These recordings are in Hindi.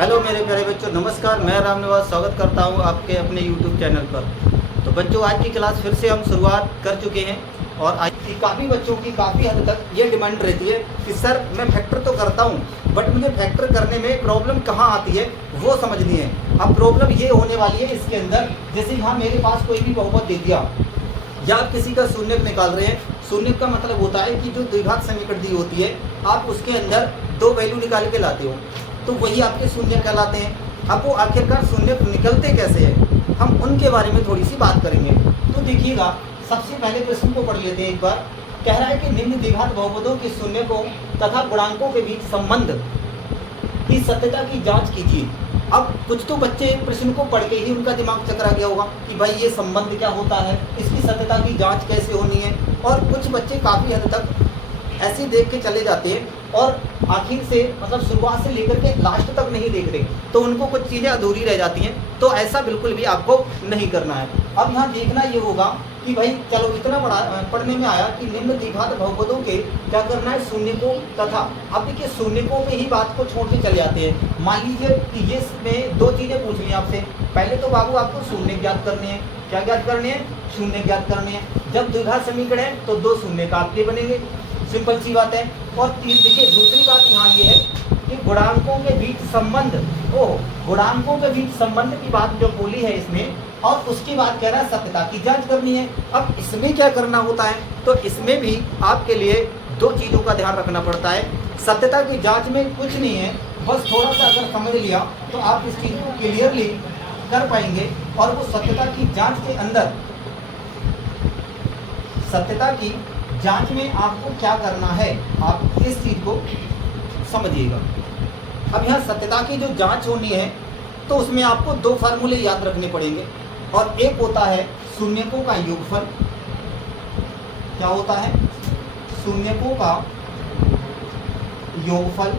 हेलो मेरे प्यारे बच्चों, नमस्कार। मैं रामनिवास स्वागत करता हूं आपके अपने YouTube चैनल पर। तो बच्चों, आज की क्लास फिर से हम शुरुआत कर चुके हैं और आज की काफ़ी बच्चों की काफ़ी हद तक ये डिमांड रहती है कि सर मैं फैक्टर तो करता हूं बट मुझे फैक्टर करने में प्रॉब्लम कहाँ आती है वो समझनी है। अब प्रॉब्लम ये होने वाली है इसके अंदर, जैसे यहाँ मेरे पास कोई भी बहुपद दे दिया या आप किसी का शून्यक निकाल रहे हैं। शून्यक का मतलब होता है कि जो द्विघात समीकरण दी होती है आप उसके अंदर दो वैल्यू निकाल के लाते हो तो वही आपके शून्य कहलाते हैं। अब वो आखिरकार शून्य निकलते कैसे हैं, हम उनके बारे में थोड़ी सी बात करेंगे। तो देखिएगा, सबसे पहले प्रश्न को पढ़ लेते हैं एक बार। कह रहा है कि निम्न द्विघात बहुपदों के शून्यकों तथा गुणांकों के बीच संबंध की सत्यता की जांच कीजिए। अब कुछ तो बच्चे प्रश्न को पढ़ के ही उनका दिमाग चकरा गया होगा कि भाई ये संबंध क्या होता है, इसकी सत्यता की जांच कैसे होनी है। और कुछ बच्चे काफ़ी हद तक ऐसे देख के चले जाते हैं और आखिर से मतलब शुरुआत से लेकर के लास्ट तक नहीं देख रहे, तो उनको कुछ चीज़ें अधूरी रह जाती हैं। तो ऐसा बिल्कुल भी आपको नहीं करना है। अब यहाँ देखना ये होगा कि भाई चलो इतना पढ़ने में आया कि निम्न द्विघात बहुपदों के क्या करना है, शून्यकों तथा। अब देखिए शून्यकों पे ही बात को छोड़ के चले जाते हैं। मान लीजिए कि ये में दो चीज़ें पूछ ली आपसे। पहले तो बाबू आपको शून्य ज्ञात करने हैं। क्या ज्ञात करने हैं? शून्य ज्ञात करने हैं। जब द्विघात समीकरण है तो दो शून्य का आपके बनेंगे, सिंपल सी बात है। और देखिए दूसरी बात यहाँ ये है कि गुणांकों के बीच संबंध, गुणांकों के बीच संबंध की बात जो बोली है इसमें, और उसकी बात कह रहा है सत्यता की जांच करनी है। अब इसमें क्या करना होता है, तो इसमें भी आपके लिए दो चीज़ों का ध्यान रखना पड़ता है। सत्यता की जांच में कुछ नहीं है, बस थोड़ा सा अगर समझ लिया तो आप इस चीज़ को क्लियरली कर पाएंगे। और वो सत्यता की जांच के अंदर, सत्यता की जांच में आपको क्या करना है, आप इस चीज़ को समझिएगा। अब यहाँ सत्यता की जो जांच होनी है तो उसमें आपको दो फार्मूले याद रखने पड़ेंगे। और एक होता है शून्यकों का योगफल। क्या होता है? शून्यकों का योगफल।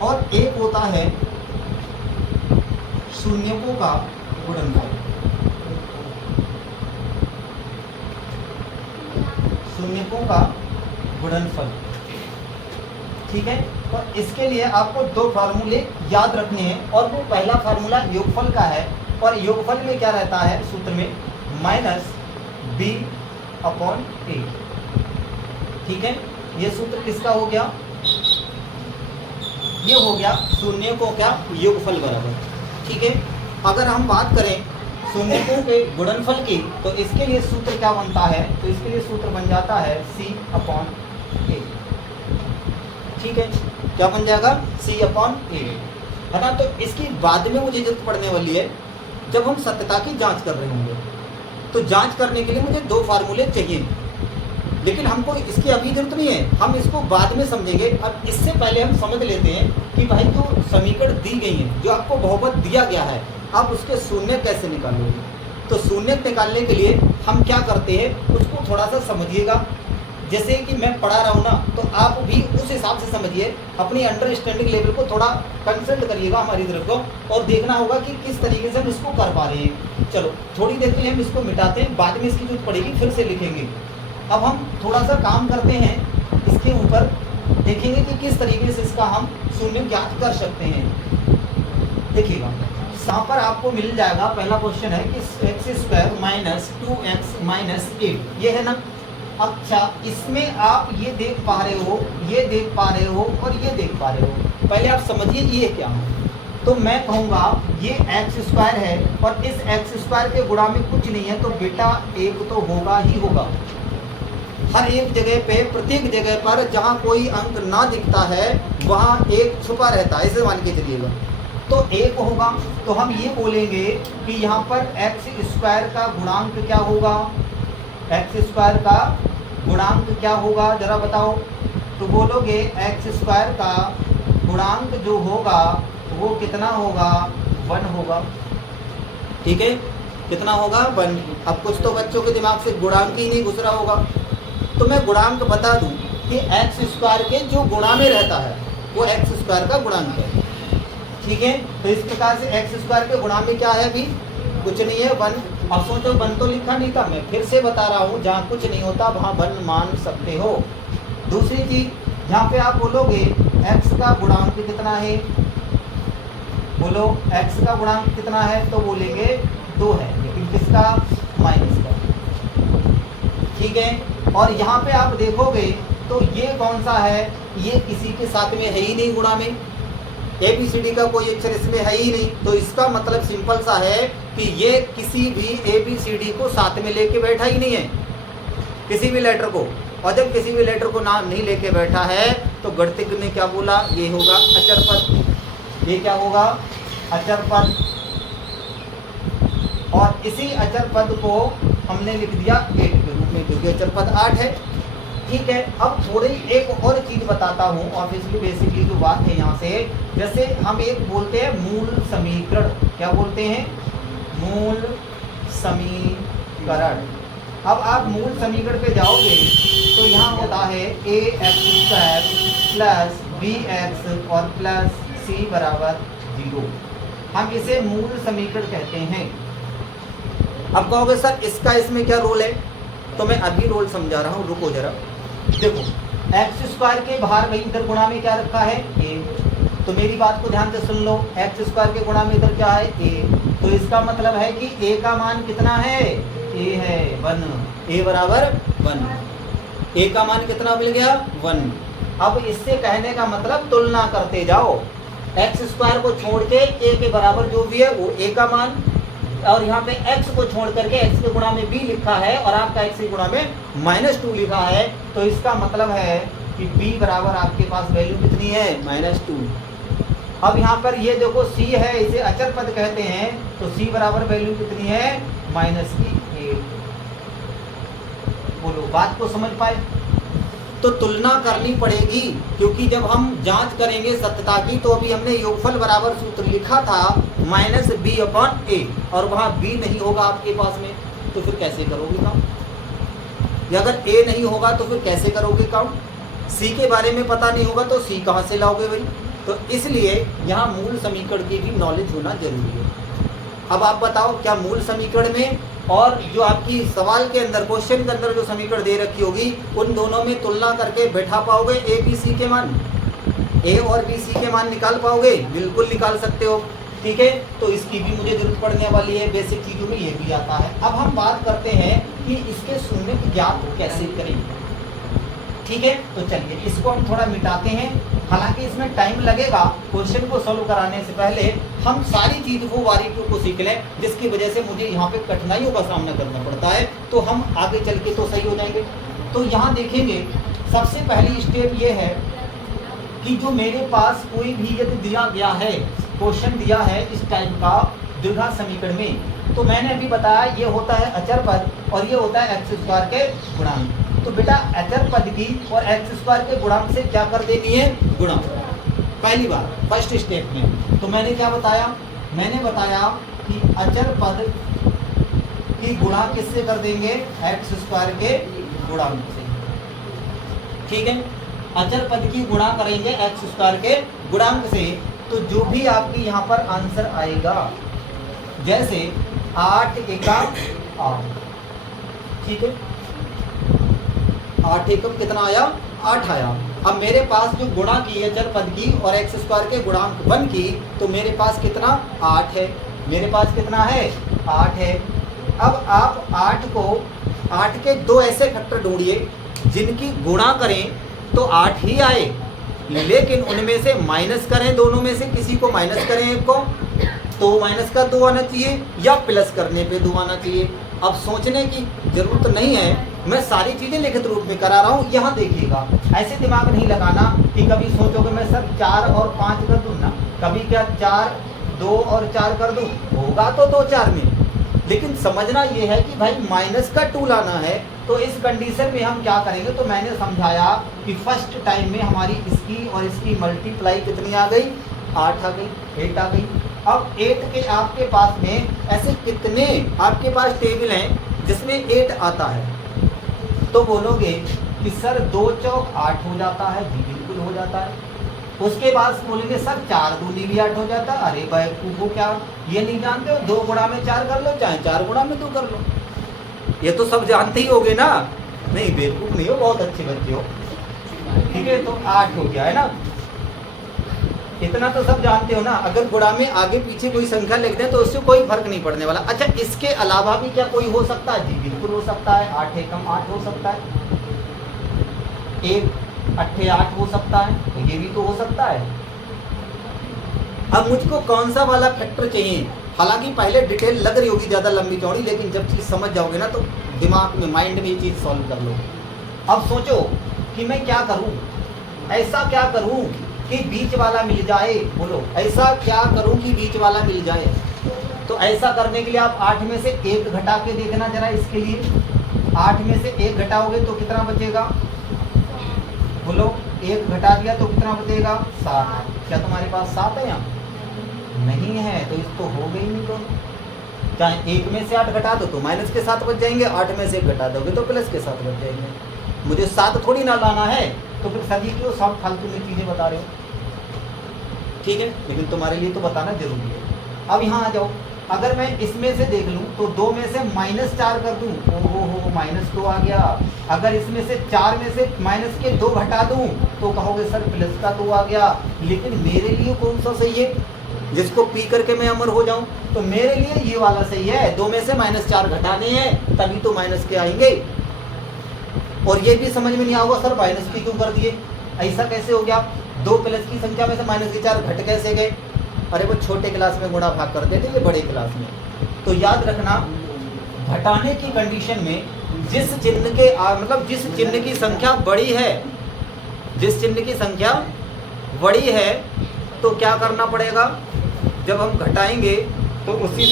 और एक होता है शून्यकों का गुणनफल। शून्यकों का गुणनफल, ठीक है। तो इसके लिए आपको दो फार्मूले याद रखने हैं। और वो पहला फार्मूला योगफल का है। और योगफल में क्या रहता है सूत्र में, -b/a, ठीक है। ये सूत्र किसका हो गया? ये हो गया शून्यकों का योगफल बराबर, ठीक है। अगर हम बात करें शून्यकों के गुणनफल की तो इसके लिए सूत्र क्या बनता है, तो इसके लिए सूत्र बन जाता है c/a, ठीक है। क्या बन जाएगा? c/a, है ना। तो इसकी बाद में मुझे जरूरत पड़ने वाली है जब हम सत्यता की जांच कर रहे होंगे। तो जांच करने के लिए मुझे दो फार्मूले चाहिए, लेकिन हमको इसकी अभी जरूरत नहीं है, हम इसको बाद में समझेंगे। अब इससे पहले हम समझ लेते हैं कि भाई जो समीकरण दी गई है, जो आपको बहुपद दिया गया है, आप उसके शून्य कैसे निकालोगे। तो शून्य निकालने के लिए हम क्या करते हैं उसको थोड़ा सा समझिएगा। जैसे कि मैं पढ़ा रहा हूँ ना, तो आप भी उस हिसाब से समझिए, अपनी अंडरस्टैंडिंग लेवल को थोड़ा कंसल्ट करिएगा हमारी तरफ को, और देखना होगा कि किस तरीके से हम इसको कर पा रहे हैं। चलो थोड़ी देर के लिए हम इसको मिटाते हैं, बाद में इसकी जरूरत पड़ेगी फिर से लिखेंगे। अब हम थोड़ा सा काम करते हैं इसके ऊपर, देखेंगे कि किस तरीके से इसका हम शून्य ज्ञात कर सकते हैं। देखिएगा यहाँ पर आपको मिल जाएगा, पहला क्वेश्चन है कि x² - 2x - 8, ये है ना। अच्छा, इसमें आप ये देख पा रहे हो, ये देख पा रहे हो और ये देख पा रहे हो। पहले आप समझिए ये क्या है। तो मैं कहूँगा ये x² है और इस x² के गुणा में कुछ नहीं है, तो बेटा एक तो होगा ही होगा। हर एक जगह पे, प्रत्येक जगह पर जहाँ कोई अंक ना दिखता है वहाँ एक छुपा रहता है, ऐसे मान के चलिएगा। तो एक होगा, तो हम ये बोलेंगे कि यहाँ पर x² का गुणांक क्या होगा, x² का गुणांक क्या होगा जरा बताओ। तो बोलोगे x² का गुणांक जो होगा वो कितना होगा, 1 होगा, ठीक है। कितना होगा? 1। अब कुछ तो बच्चों के दिमाग से गुणांक ही नहीं घुस रहा होगा, तो मैं गुणांक बता दूं कि x² के जो गुणा में रहता है वो x² का गुणांक है, ठीक है। तो इस प्रकार से x² के गुणा में क्या है, अभी कुछ नहीं है, 1। अब सोचो 1 तो लिखा नहीं था, मैं फिर से बता रहा हूँ, जहाँ कुछ नहीं होता वहाँ 1 मान सकते हो। दूसरी चीज, यहाँ पे आप बोलोगे x का गुणांक कितना है, बोलो x का गुणांक कितना है, तो बोलेंगे 2 है, लेकिन किसका, माइनस का, ठीक है। और यहाँ पे आप देखोगे तो ये कौन सा है, ये किसी के साथ में है ही नहीं गुणा में, ABCD का कोई अक्षर इसमें है ही नहीं, तो इसका मतलब सिंपल सा है कि ये किसी भी ABCD को साथ में लेके बैठा ही नहीं है, किसी भी लेटर को। और जब किसी भी लेटर को नाम नहीं लेके बैठा है तो गणितज्ञ ने क्या बोला, ये होगा अचर पद, ये क्या होगा, अचर पद। और इसी अचर पद को हमने लिख दिया 8 के रूप में, क्योंकि अचर पद 8 है, ठीक है। अब थोड़ी एक और चीज बताता हूँ, ऑब्वियसली बेसिकली जो बात है यहाँ से, जैसे हम एक बोलते हैं मूल समीकरण, क्या बोलते हैं, मूल समीकरण। अब आप मूल समीकरण पे जाओगे तो यहाँ होता है ax² प्लस bx और प्लस c बराबर 0, हम इसे मूल समीकरण कहते हैं। अब कहोगे सर इसका इसमें क्या रोल है, तो मैं अभी रोल समझा रहा हूँ, रुको जरा। देखो x² के बाहर वही इधर गुणा में क्या रखा है, a, तो मेरी बात को ध्यान से सुन लो, x² के गुणा में इधर क्या है, a, तो इसका मतलब है कि a का मान कितना है, a है 1, a बराबर 1, a का मान कितना मिल गया, 1। अब इससे कहने का मतलब तुलना करते जाओ, x² को छोड़ के a के बराबर जो भी है वो a का मान, और यहाँ पे x को छोड़ करके x के गुणा में b लिखा है और आपका x के गुणा में -2 लिखा है, तो इसका मतलब है कि b बराबर आपके पास वैल्यू कितनी है, -2। अब यहाँ पर ये देखो c है, इसे अचर पद कहते हैं, तो c बराबर वैल्यू कितनी है, -8। बोलो बात को समझ पाए, तो तुलना करनी पड़ेगी, क्योंकि जब हम जांच करेंगे सत्यता की, तो अभी हमने योगफल बराबर सूत्र लिखा था -b/a, और वहाँ b नहीं होगा आपके पास में, तो फिर कैसे करोगे काम, या अगर a नहीं होगा तो फिर कैसे करोगे काम, c के बारे में पता नहीं होगा तो c कहाँ से लाओगे भाई, तो इसलिए यहाँ मूल समीकरण की भी नॉलेज होना जरूरी है। अब आप बताओ, क्या मूल समीकरण में और जो आपकी सवाल के अंदर, क्वेश्चन के अंदर जो समीकरण दे रखी होगी, उन दोनों में तुलना करके बैठा पाओगे a b c के मान, a और b c के मान निकाल पाओगे, बिल्कुल निकाल सकते हो, ठीक है। तो इसकी भी मुझे जरूरत पड़ने वाली है, बेसिक चीज़ों में ये भी आता है। अब हम बात करते हैं कि इसके शून्य ज्ञात कैसे करेंगे, ठीक है। तो चलिए इसको हम थोड़ा मिटाते हैं, हालांकि इसमें टाइम लगेगा, क्वेश्चन को सॉल्व कराने से पहले हम सारी चीज़ को बारीकियों को सीख लें, जिसकी वजह से मुझे यहाँ पे कठिनाइयों का सामना करना पड़ता है, तो हम आगे चल के तो सही हो जाएंगे। तो यहाँ देखेंगे, सबसे पहली स्टेप ये है कि जो मेरे पास कोई भी यदि दिया गया है, क्वेश्चन दिया है इस टाइप का द्विघात समीकरण में, तो मैंने अभी बताया ये होता है अचर पद और ये होता है x² के गुणांक। तो बेटा अचर पद की और x² के गुणांक से क्या कर देनी है, गुणा, पहली बार फर्स्ट स्टेप में। तो मैंने क्या बताया, मैंने बताया कि अचर पद की गुणा किससे कर देंगे, x² के गुणांक से, ठीक है। अचर पद की गुणा करेंगे x² के गुणांक से, तो जो भी आपकी यहाँ पर आंसर आएगा, जैसे 8 एका 8, ठीक है, 8 एकम कितना आया, 8 आया। अब मेरे पास जो गुणा की अचर पद की और x² के गुणांक 1 की, तो मेरे पास कितना, 8 है, मेरे पास कितना है, 8 है। अब आप 8 के दो ऐसे फैक्टर ढूंढिए जिनकी गुणा करें तो 8 ही आए, लेकिन उनमें से माइनस करें, दोनों में से किसी को माइनस करें एक को, तो माइनस का 2 आना चाहिए, या प्लस करने पे 2 आना चाहिए। अब सोचने की जरूरत नहीं है, मैं सारी चीज़ें लिखित रूप में करा रहा हूँ, यहाँ देखिएगा, ऐसे दिमाग नहीं लगाना कि कभी सोचोगे मैं सर 4 और 5 कर दूँ ना, कभी क्या 4 2 और 4 कर दूँ, होगा तो 2 4 में, लेकिन समझना ये है कि भाई माइनस का 2 लाना है, तो इस कंडीशन में हम क्या करेंगे, तो मैंने समझाया कि फर्स्ट टाइम में हमारी इसकी और इसकी मल्टीप्लाई कितनी आ गई, 8 आ गई, 8 आ गई। अब 8 के आपके पास में ऐसे कितने आपके पास टेबल हैं जिसमें 8 आता है, तो बोलोगे कि सर 2 चौक 8 हो जाता है, जी बिल्कुल हो जाता है। उसके बाद बोलेंगे सर 4 दूनी भी 8 हो जाता है, अरे भाई वो क्या ये नहीं जानते हो, 2 गुणा में 4 कर लो, चाहे 4 गुणा में 2 कर लो, ये तो सब जानते ही होगे ना, नहीं बेवकूफ़ नहीं हो, बहुत अच्छे बच्चे हो। ठीक है, तो 8 हो गया है ना। इतना तो सब जानते हो ना, अगर गुणा में आगे पीछे कोई संख्या लिख दें तो उससे कोई फर्क नहीं पड़ने वाला। अच्छा, इसके अलावा भी क्या कोई हो सकता है? जी बिल्कुल हो सकता है। 8 एकम 8 हो सकता है, 1 8 8 हो सकता है, तो ये भी तो हो सकता है। अब मुझको कौन सा वाला फैक्टर चाहिए? हालांकि पहले डिटेल लग रही होगी ज़्यादा लंबी चौड़ी, लेकिन जब चीज़ समझ जाओगे ना तो दिमाग में, माइंड में ये चीज़ सॉल्व कर लो। अब सोचो कि मैं क्या करूं, ऐसा क्या करूं कि बीच वाला मिल जाए। बोलो, ऐसा क्या करूं कि बीच वाला मिल जाए? तो ऐसा करने के लिए आप 8 में से 1 घटा के देखना जरा। इसके लिए 8 में से 1 घटाओगे तो कितना बचेगा? बोलो, 1 घटा दिया तो कितना बचेगा? 7। क्या तुम्हारे पास 7 है? यहाँ नहीं है तो इस तो हो गई नहीं। तो चाहे 1 में से 8 घटा दो तो माइनस के 7 बच जाएंगे, 8 में से 1 घटा दोगे तो प्लस के 7 बच जाएंगे। मुझे 7 थोड़ी ना लाना है, तो फिर सभी क्यों सब फालतू में चीज़ें बता रहे हो? ठीक है, लेकिन तुम्हारे लिए तो बताना जरूरी है। अब यहाँ आ जाओ, अगर मैं इसमें से देख लूँ तो 2 में से -4 कर दूँ, ओहो -2 आ गया। अगर इसमें से 4 में से माइनस के 2 घटा दूँ तो कहोगे सर प्लस का 2 आ गया। लेकिन मेरे लिए कौन सा सही है, जिसको पी करके मैं अमर हो जाऊं? तो मेरे लिए ये वाला सही है। 2 में से -4 घटाने हैं, तभी तो माइनस के आएंगे। और ये भी समझ में नहीं आओगे सर माइनस के क्यों कर दिए, ऐसा कैसे हो गया? 2 प्लस की संख्या में से -4 घट कैसे गए? अरे वो छोटे क्लास में गुणा भाग करते थे, ये बड़े क्लास में। तो याद रखना, घटाने की कंडीशन में जिस चिन्ह के मतलब जिस चिन्ह की संख्या बड़ी है, जिस चिन्ह की संख्या बड़ी है तो क्या करना पड़ेगा? जब हम घटाएंगे तो उसी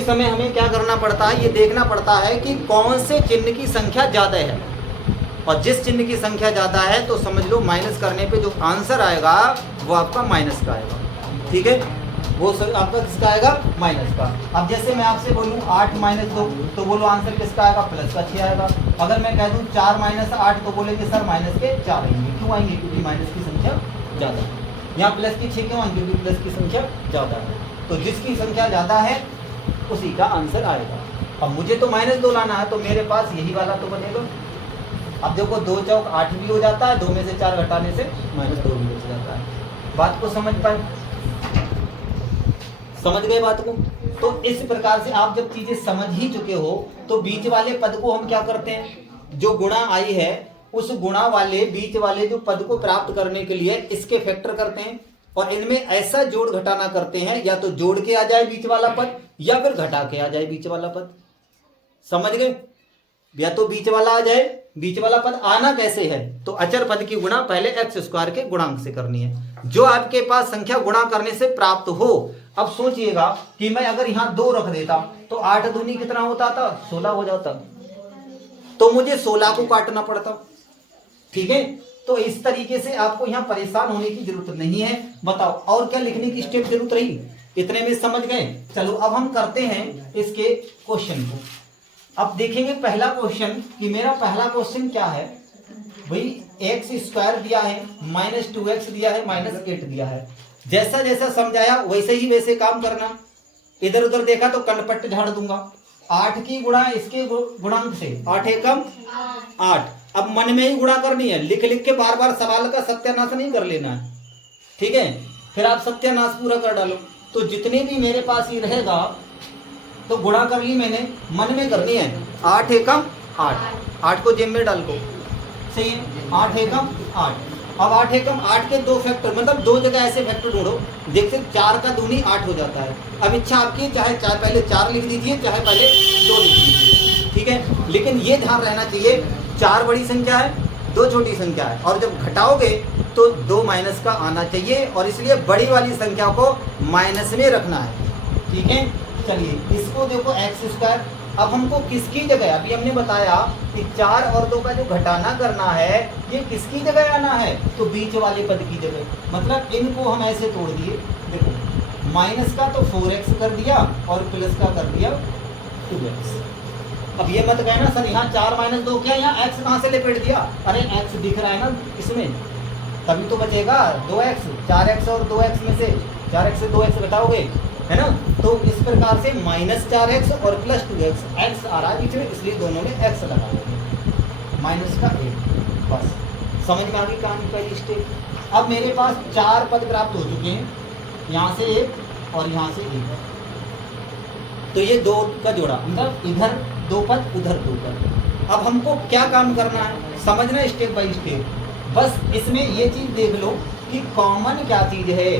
समय हमें क्या करना पड़ता है? ये देखना पड़ता है कि कौन से चिन्ह की संख्या ज़्यादा है। और जिस चिन्ह की संख्या ज़्यादा है तो समझ लो माइनस करने पे जो आंसर आएगा वो आपका माइनस का आएगा। ठीक है, वो आपका किसका आएगा? माइनस का। अब जैसे मैं आपसे बोलूँ 8 - 2 तो बोलो आंसर किसका आएगा? प्लस का 6 आएगा। अगर मैं कह दूँ 4 - 8 तो बोलेंगे सर माइनस के 4 आएंगे। क्यों आएंगे? क्योंकि माइनस की संख्या ज़्यादा है। यहाँ प्लस की 6 क्यों आएंगे? क्योंकि प्लस की संख्या ज़्यादा है। तो जिसकी संख्या ज़्यादा है उसी का आंसर आएगा। अब मुझे तो -2 लाना है, तो मेरे पास यही वाला तो बनेगा। अब देखो 2 चौक 8 भी हो जाता है, 2 में से 4 घटाने से -2 भी बच जाता है। बात को समझ पाए? समझ गए बात को? तो इस प्रकार से आप जब चीजें समझ ही चुके हो तो बीच वाले पद को हम क्या करते हैं? जो गुणा आई है उस गुणा वाले बीच वाले जो पद को प्राप्त करने के लिए इसके फैक्टर करते हैं, और इनमें ऐसा जोड़ घटाना करते हैं, या तो जोड़ के आ जाए बीच वाला पद या फिर घटा के आ जाए बीच वाला पद। समझ गए? या तो बीच वाला आ जाए। बीच वाला पद आना कैसे है? तो अचर पद की गुणा पहले x² के गुणांक से करनी है, जो आपके पास संख्या गुणा करने से प्राप्त हो। अब सोचिएगा कि मैं अगर यहां 2 रख देता तो 8 दूनी कितना होता था? 16 हो जाता, तो मुझे 16 को काटना पड़ता। ठीक है, तो इस तरीके से आपको यहां परेशान होने की जरूरत नहीं है। बताओ और क्या लिखने की स्टेप जरूरत रही? इतने में समझ गए? चलो अब हम करते हैं इसके क्वेश्चन को। अब देखेंगे पहला क्वेश्चन कि मेरा पहला क्वेश्चन क्या है भाई। x² दिया है, -2x दिया है, -8 दिया है। जैसा जैसा समझाया वैसे ही वैसे काम करना। इधर उधर देखा तो कनपट्ट झाड़ दूंगा। 8 की गुणा इसके गुणांक से, 8 एकम 8। अब मन में ही गुणा करनी है, लिख लिख के बार बार सवाल का सत्यानाश नहीं कर लेना है। ठीक है, फिर आप सत्यानाश पूरा कर डालो। तो जितने भी मेरे पास ही रहेगा तो गुणा कर ली मैंने, मन में करनी है। 8 एकम 8, 8 को जेब में डाल को। सही है, 8 एकम 8। अब 8 एकम 8 के 2 फैक्टर, मतलब 2 जगह ऐसे फैक्टर ढूंढो। देखते 4 का दूनी 8 हो जाता है। अब इच्छा आपकी, चाहे पहले 4 लिख दीजिए, चाहे पहले 2 लिख दीजिए। ठीक है, लेकिन ये ध्यान रहना चाहिए 4 बड़ी संख्या है, 2 छोटी संख्या है, और जब घटाओगे तो 2 माइनस का आना चाहिए, और इसलिए बड़ी वाली संख्या को माइनस में रखना है। ठीक है, चलिए इसको देखो x²। अब हमको किसकी जगह, अभी हमने बताया कि 4 और 2 का जो घटाना करना है ये किसकी जगह आना है? तो बीच वाले पद की जगह। मतलब इनको हम ऐसे तोड़ दिए। देखो माइनस का तो 4x कर दिया और प्लस का कर दिया 2x। अब ये मत कहना सर यहाँ 4 - 2 क्या, यहाँ x कहाँ से लपेट दिया? अरे x दिख रहा है ना इसमें, तभी तो बचेगा 2x। 4x और 2x में से 4x से 2x घटाओगे है ना। तो इस प्रकार से -4x और +2x, x आ रहा है बीच में इसलिए दोनों में x लगा देंगे, माइनस का 1। बस समझ में आ गई कहानी पहली स्टेप। अब मेरे पास 4 पद प्राप्त हो चुके हैं, यहाँ से 1 और यहाँ से 1, तो ये 2 का जोड़ा, मतलब इधर 2 पद उधर 2 पद। अब हमको क्या काम करना है, समझना स्टेप बाय स्टेप। बस इसमें ये चीज देख लो कि कॉमन क्या चीज है।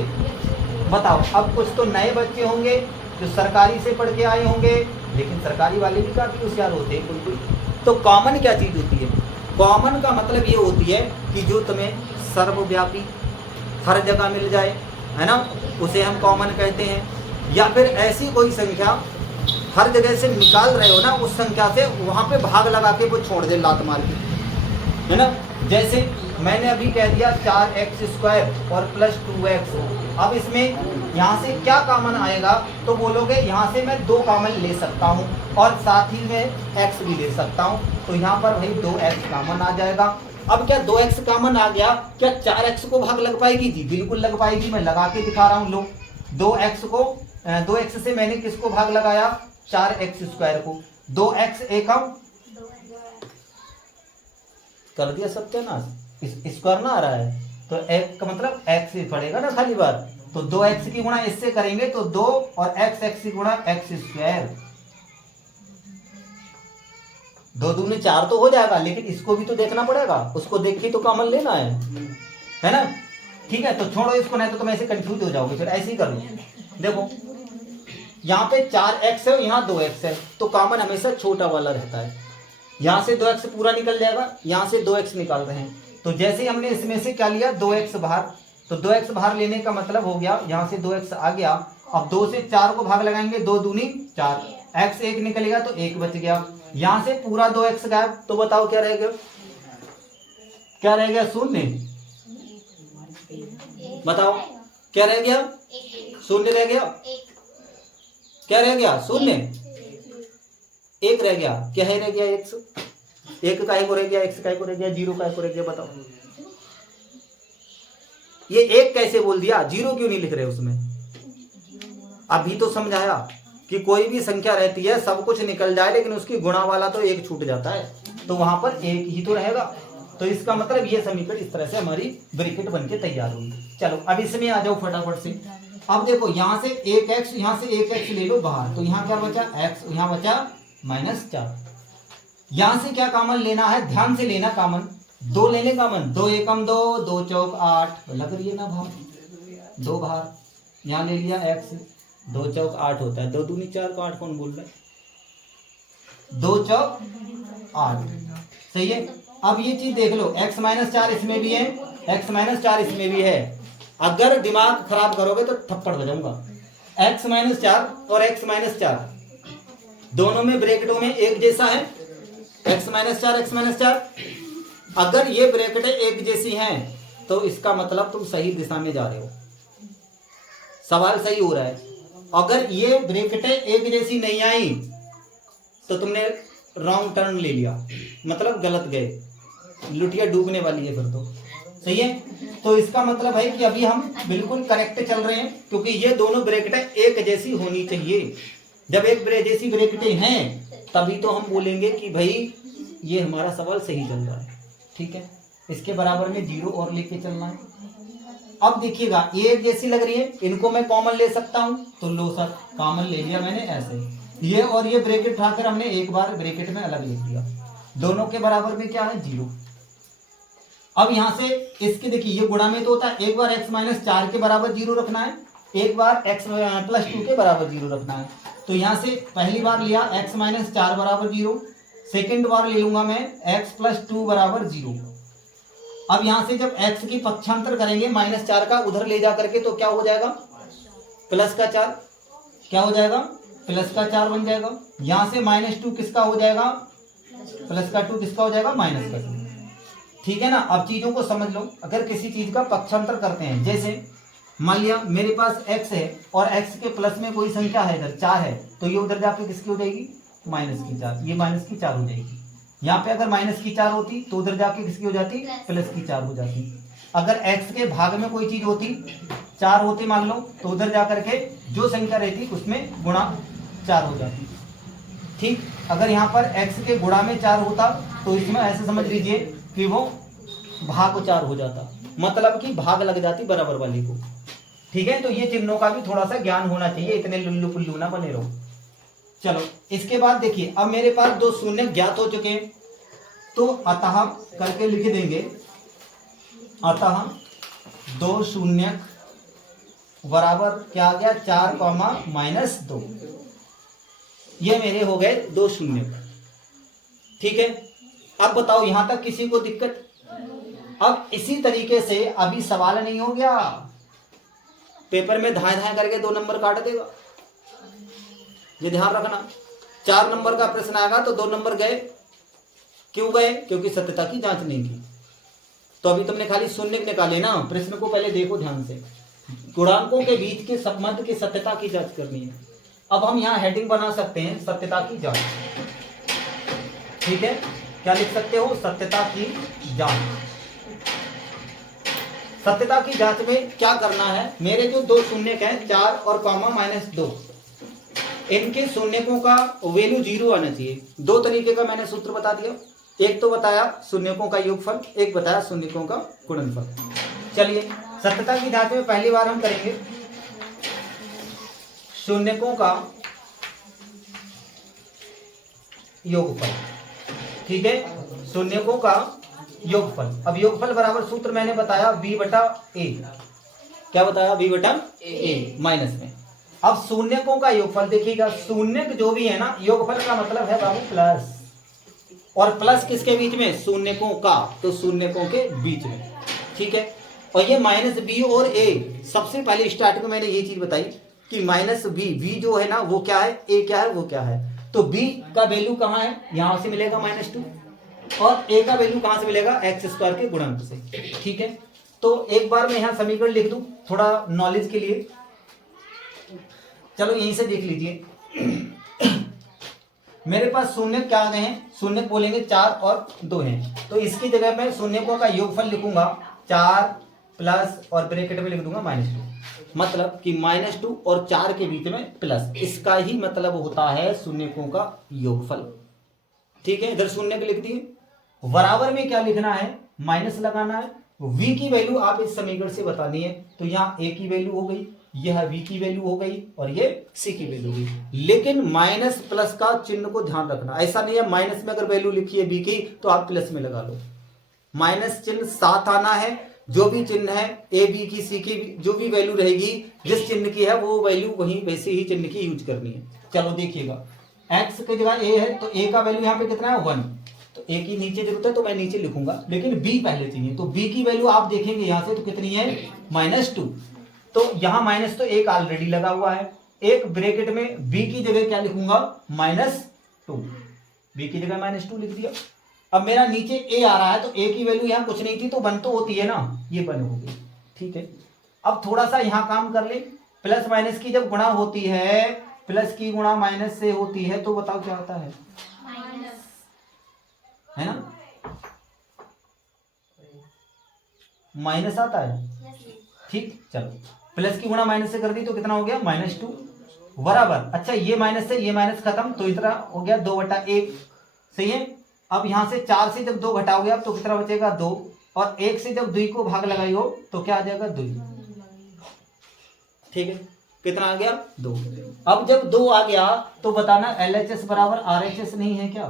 बताओ, अब कुछ तो नए बच्चे होंगे जो सरकारी से पढ़ के आए होंगे, लेकिन सरकारी वाले भी काफी होशियार होते हैं कोई। तो कॉमन क्या चीज होती है? कॉमन का मतलब ये होती है कि जो तुम्हें सर्वव्यापी हर जगह मिल जाए, है ना, उसे हम कॉमन कहते हैं। या फिर ऐसी कोई संख्या हर जगह से निकाल रहे हो ना, उस संख्या से वहां पे भाग लगा के वो छोड़ दे लात मार के, है ना। जैसे मैंने अभी कह दिया 4x² और +2x। अब इसमें यहाँ से क्या कॉमन आएगा, तो बोलोगे यहाँ से मैं 2 कॉमन ले सकता हूँ और साथ ही में x भी ले सकता हूँ, तो यहाँ पर भाई 2x कॉमन आ जाएगा। अब क्या 2x कॉमन आ गया, क्या 4x को भाग लग पाएगी? जी बिल्कुल लग पाएगी, मैं लगा के दिखा रहा हूँ। लो 2x से मैंने किसको भाग लगाया? 4x² को। 2x एकम कर दिया सत्यानाश, स्क्वायर ना आ रहा है तो एक का मतलब x से पड़ेगा ना खाली बार, तो 2x की गुणा इससे करेंगे तो 2 और x की गुणा x², 2 दूनी 4 तो हो जाएगा, लेकिन इसको भी तो देखना पड़ेगा, उसको देख के तो कॉमन लेना है ना। ठीक है, तो छोड़ो इसको, नहीं तो तुम ऐसे कंफ्यूज हो जाओगे, फिर ऐसे ही कर लो। देखो यहाँ पे 4x है, यहाँ 2x है, तो कॉमन हमेशा छोटा वाला रहता है। यहाँ से 2x पूरा निकल जाएगा, यहाँ से 2x निकाल रहे हैं, तो जैसे ही हमने इसमें से क्या लिया 2x बाहर, तो 2x बाहर लेने का मतलब हो गया यहाँ से 2x आ गया। अब 2 से 4 को भाग लगाएंगे, 2 दूनी 4, x 1 निकलेगा तो 1 बच गया। यहाँ से पूरा 2x गायब, तो बताओ क्या रहेगा? क्या रह गया? शून्य। बताओ क्या रह गया? शून्य रह गया। क्या रह गया? शून्य। 1 रह गया। क्या है? रह गया 1। 1 का को रह गया, x का को रह गया, 0 का को रह गया। बताओ ये 1 कैसे बोल दिया? 0 क्यों नहीं लिख रहे उसमें? अभी तो समझाया कि कोई भी संख्या रहती है, सब कुछ निकल जाए लेकिन उसकी गुणा वाला तो 1 छूट जाता है, तो वहां पर 1 ही तो रहेगा। तो इसका मतलब ये समीकरण इस तरह से हमारी ब्रैकेट बनके तैयार होगी। चलो अब इसमें आ जाओ फटाफट से। अब देखो यहाँ से 1x, यहाँ से 1x ले लो बाहर, तो यहाँ क्या बचा? x, यहाँ बचा -4। यहां से क्या कॉमन लेना है? ध्यान से लेना कॉमन, 2 लेने कॉमन, 2 एकम 2, 2 चौक 8, लग रही है ना बाहर, 2 बाहर, यहां ले लिया x, 2 चौक 8 होता है, 2 दूनी 4 को 8 कौन बोल रहा है? 2 चौक 8, सही है। अब ये चीज देख लो, x -4 इसमें भी है, x -4 इसमें भी है। अगर दिमाग खराब करोगे तो थप्पड़ बजाऊंगा। x -4 और x -4 दोनों में ब्रैकेटों में एक जैसा है, x -4 अगर ये ब्रैकेटें एक जैसी हैं तो इसका मतलब तुम सही दिशा में जा रहे हो, सवाल सही हो रहा है। अगर ये ब्रैकेटें एक जैसी नहीं आई तो तुमने रॉन्ग टर्न ले लिया, मतलब गलत गए, लुटिया डूबने वाली है फिर तो, सही है। तो इसका मतलब है कि अभी हम बिल्कुल करेक्ट चल रहे हैं, क्योंकि ये दोनों ब्रैकेटें एक जैसी होनी चाहिए। जब एक जैसी ब्रैकेटें हैं तभी तो हम बोलेंगे कि भाई ये हमारा सवाल सही चल रहा है। ठीक है, इसके बराबर में 0 और लेके चलना है। अब देखिएगा ये एक जैसी लग रही है, इनको मैं कॉमन ले सकता हूं, तो लो सर कॉमन ले लिया मैंने ऐसे, ये और ये ब्रैकेट उठाकर हमने एक बार ब्रैकेट में अलग लिख दिया, दोनों के बराबर में क्या है? 0। अब यहां से इसके देखिए ये गुणा में तो होता है, एक बार x -4 के बराबर 0 रखना है, एक बार x +2 के बराबर 0 रखना है। तो यहां से पहली बार लिया x -4 बराबर 0, सेकेंड बार ले लूंगा मैं x +2 बराबर 0। अब यहां से जब x की पक्षांतर करेंगे -4 का उधर ले जा करके, तो क्या हो जाएगा? +4। क्या हो जाएगा? +4 बन जाएगा। यहां से -2 किसका हो जाएगा? +2 किसका हो जाएगा? -2। ठीक है ना। अब चीजों को समझ लो, अगर किसी चीज का पक्षांतर करते हैं, जैसे मान लिया मेरे पास x है और x के प्लस में कोई संख्या है इधर 4 है, तो ये उधर जाके किसकी हो जाएगी? -4, ये -4 हो जाएगी। यहाँ पे अगर -4 होती तो उधर जाके किसकी हो जाती? +4 हो जाती। अगर x के भाग में कोई चीज होती 4 होते मान लो, तो उधर जाकर के जो संख्या रहती उसमें गुणा 4 हो जाती। ठीक, अगर यहाँ पर x के गुणा में 4 होता तो इसमें ऐसे समझ लीजिए कि वो भाग 4 हो जाता, मतलब कि भाग लग जाती बराबर वाली को। ठीक है, तो ये चिन्हों का भी थोड़ा सा ज्ञान होना चाहिए, इतने लुल्लू पुल्लू ना बने रहो। चलो इसके बाद देखिए, अब मेरे पास 2 शून्य ज्ञात हो चुके हैं, तो अतः करके लिख देंगे, अतः 2 शून्य बराबर क्या आ गया 4 -2। ये मेरे हो गए 2 शून्य। ठीक है, अब बताओ यहां तक किसी को दिक्कत? अब इसी तरीके से अभी सवाल नहीं हो गया, पेपर में धाए धाए करके 2 नंबर काट देगा, ये ध्यान रखना। 4 नंबर का प्रश्न आएगा तो 2 नंबर गए, क्यों गए? क्योंकि सत्यता की जांच नहीं की। तो अभी तुमने खाली शून्य निकाले ना, प्रश्न को पहले देखो ध्यान से, गुणांकों के बीच के संबंध की सत्यता की जांच करनी है। अब हम यहाँ हेडिंग बना सकते हैं सत्यता की जांच। ठीक है, क्या लिख सकते हो? सत्यता की जांच। सत्यता की जांच में क्या करना है, मेरे जो 2 शून्यक हैं 4 और -2, इनके शून्यकों का वैल्यू 0 आना चाहिए। 2 तरीके का मैंने सूत्र बता दिया, एक तो बताया शून्यकों का योगफल, एक बताया शून्यकों का गुणनफल। चलिए सत्यता की जांच में पहली बार हम करेंगे शून्यकों का योगफल। ठीक है, शून्यकों का योगफल। अब योगफल बराबर सूत्र मैंने बताया b/a। क्या बताया? b/a माइनस में। अब शून्यकों का योगफल देखिएगा, शून्यक जो भी है ना, योगफल का मतलब है बाबू प्लस, और प्लस किसके बीच में? शून्यकों का, तो शून्यकों के बीच में। ठीक है, और ये -b और a, सबसे पहले स्टार्टिंग में मैंने ये चीज बताई कि -b जो है ना वो क्या है, a क्या है वो क्या है। तो b का वैल्यू कहाँ है? यहां से मिलेगा -2, और a का वैल्यू कहां से मिलेगा? x² के गुणनफल से। ठीक है, तो एक बार मैं यहां समीकरण लिख दूं थोड़ा नॉलेज के लिए। चलो यहीं से देख लीजिए, मेरे पास शून्य क्या आ गए हैं? शून्य बोलेंगे 4 और 2 हैं, तो इसकी जगह मैं शून्यकों का योगफल लिखूंगा 4 प्लस और ब्रैकेट में लिख दूंगा -2, मतलब कि -2 और 4 के बीच में प्लस, इसका ही मतलब होता है शून्यकों का योगफल। ठीक है, इधर शून्य लिख दिए, बराबर में क्या लिखना है? माइनस लगाना है। v की वैल्यू आप इस समीकरण से बतानी है, तो यहाँ a की वैल्यू हो गई, यह v की वैल्यू हो गई, और ये c की वैल्यू हो गई। लेकिन माइनस प्लस का चिन्ह को ध्यान रखना, ऐसा नहीं है माइनस में अगर वैल्यू लिखी है b की तो आप प्लस में लगा लो। माइनस चिन्ह साथ आना है, जो भी चिन्ह है a b की c की जो भी वैल्यू रहेगी, जिस चिन्ह की है वो वैल्यू वही वैसे ही चिन्ह की यूज करनी है। चलो देखिएगा, x की जगह a है, तो a का वैल्यू यहाँ पे कितना है? 1, तो a की नीचे जरूरत है तो मैं नीचे लिखूंगा, लेकिन b पहले चाहिए, तो b की वैल्यू आप देखेंगे यहां से तो कितनी है? -2, तो यहां माइनस तो 1 ऑलरेडी लगा हुआ है, एक ब्रैकेट में b की जगह क्या लिखूंगा? -2, b की जगह -2 लिख दिया। अब मेरा नीचे a आ रहा है, तो a की वैल्यू यहां कुछ नहीं थी तो 1 तो होती है ना, ये 1 हो गई। ठीक है, अब थोड़ा सा यहां काम कर ले, प्लस माइनस की जब गुणा होती है, प्लस की गुणा माइनस से होती है, तो बताओ क्या होता है? है ना, माइनस आता है। ठीक, चलो प्लस की गुणा माइनस से कर दी तो कितना हो गया? -2 बराबर। अच्छा, ये माइनस से ये माइनस खत्म, तो इतना हो गया 2/1। सही है, अब यहां से 4 से जब 2 घटाओगे आप तो कितना बचेगा? 2, और 1 से जब 2 को भाग लगाई हो तो क्या आ जाएगा? 2। ठीक है, कितना आ गया? 2। अब जब 2 आ गया तो बताना LHS बराबर RHS नहीं है क्या?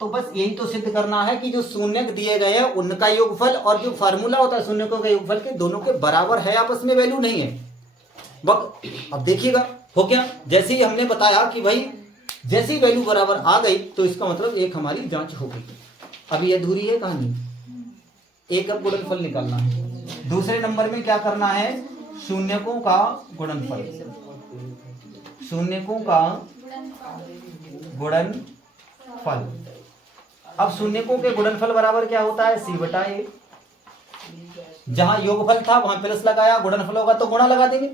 तो बस यही तो सिद्ध करना है कि जो शून्यक दिए गए हैं उनका योगफल और जो फार्मूला होता है शून्यकों के योगफल के, दोनों के बराबर है, आपस में वैल्यू नहीं है। अब देखिएगा हो गया, जैसे ही हमने बताया कि भाई जैसे ही वैल्यू बराबर आ गई तो इसका मतलब एक हमारी जांच हो गई। अभी अधूरी है कहानी, एक अब गुणनफल निकालना है। दूसरे नंबर में क्या करना है? शून्यकों का गुणनफल, शून्यकों का गुणनफल। अब शून्यकों के गुणनफल बराबर क्या होता है? c/a। जहां योगफल था वहां प्लस लगाया, गुणनफल होगा तो गुणा लगा देंगे,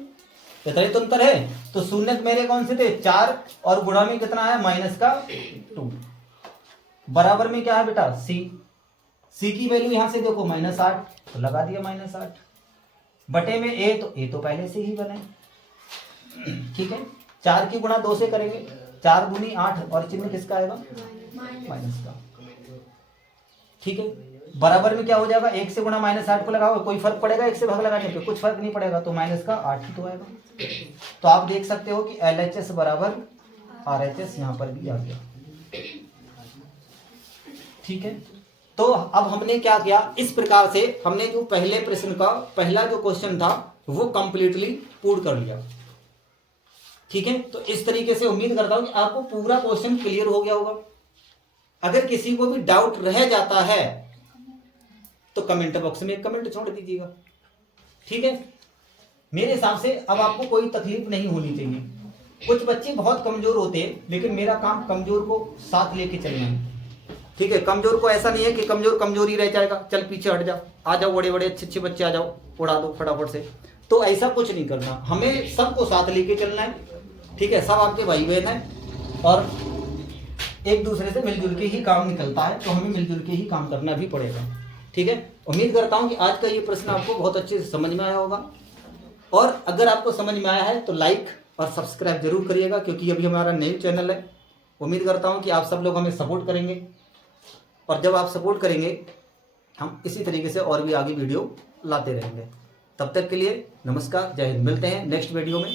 इतना ही तो अंतर है। तो शून्यक मेरे कौन से थे? 4, और गुणा में कितना है? -2। बराबर में क्या है बेटा? c। सी की वैल्यू यहाँ से देखो -8, तो लगा दिया -8 बटे में ए, तो ए तो पहले से ही बने, ठीक है। 4 की गुणा 2 से करेंगे, 4 दूनी 8 और चिन्ह किसका आएगा, माइनस का, ठीक है। बराबर में क्या हो जाएगा, 1 से गुणा -8 को लगाओ, कोई फर्क पड़ेगा 1 से भाग लगाने पे, कुछ फर्क नहीं पड़ेगा, तो माइनस का 8 ही तो आएगा। तो आप देख सकते हो कि LHS बराबर RHS यहाँ पर भी आ गया, ठीक है। तो अब हमने क्या किया, इस प्रकार से हमने जो पहले प्रश्न का पहला जो क्वेश्चन था वो कंप्लीटली पूर्ण कर लिया, ठीक है। तो इस तरीके से उम्मीद करता हूं कि आपको पूरा क्वेश्चन क्लियर हो गया होगा। अगर किसी को भी डाउट रह जाता है तो कमेंट बॉक्स में एक कमेंट छोड़ दीजिएगा, ठीक है। मेरे हिसाब से अब आपको कोई तकलीफ नहीं होनी चाहिए। कुछ बच्चे बहुत कमजोर होते हैं, लेकिन मेरा काम कमजोर को साथ लेके चलना है, ठीक है। कमजोर को ऐसा नहीं है कि कमजोर ही रह जाएगा, चल पीछे हट जा, आ जाओ बड़े बड़े अच्छे अच्छे बच्चे आ जाओ, उड़ा दो फटाफट से, तो ऐसा कुछ नहीं करना। हमें सबको साथ लेके चलना है, ठीक है। सब आपके भाई बहन है और एक दूसरे से मिलजुल के ही काम निकलता है, तो हमें मिलजुल के ही काम करना भी पड़ेगा, ठीक है। उम्मीद करता हूं कि आज का ये प्रश्न आपको बहुत अच्छे से समझ में आया होगा, और अगर आपको समझ में आया है तो लाइक और सब्सक्राइब जरूर करिएगा, क्योंकि अभी हमारा न्यू चैनल है। उम्मीद करता हूं कि आप सब लोग हमें सपोर्ट करेंगे, और जब आप सपोर्ट करेंगे हम इसी तरीके से और भी आगे वीडियो लाते रहेंगे। तब तक के लिए नमस्कार, जय हिंद। मिलते हैं नेक्स्ट वीडियो में।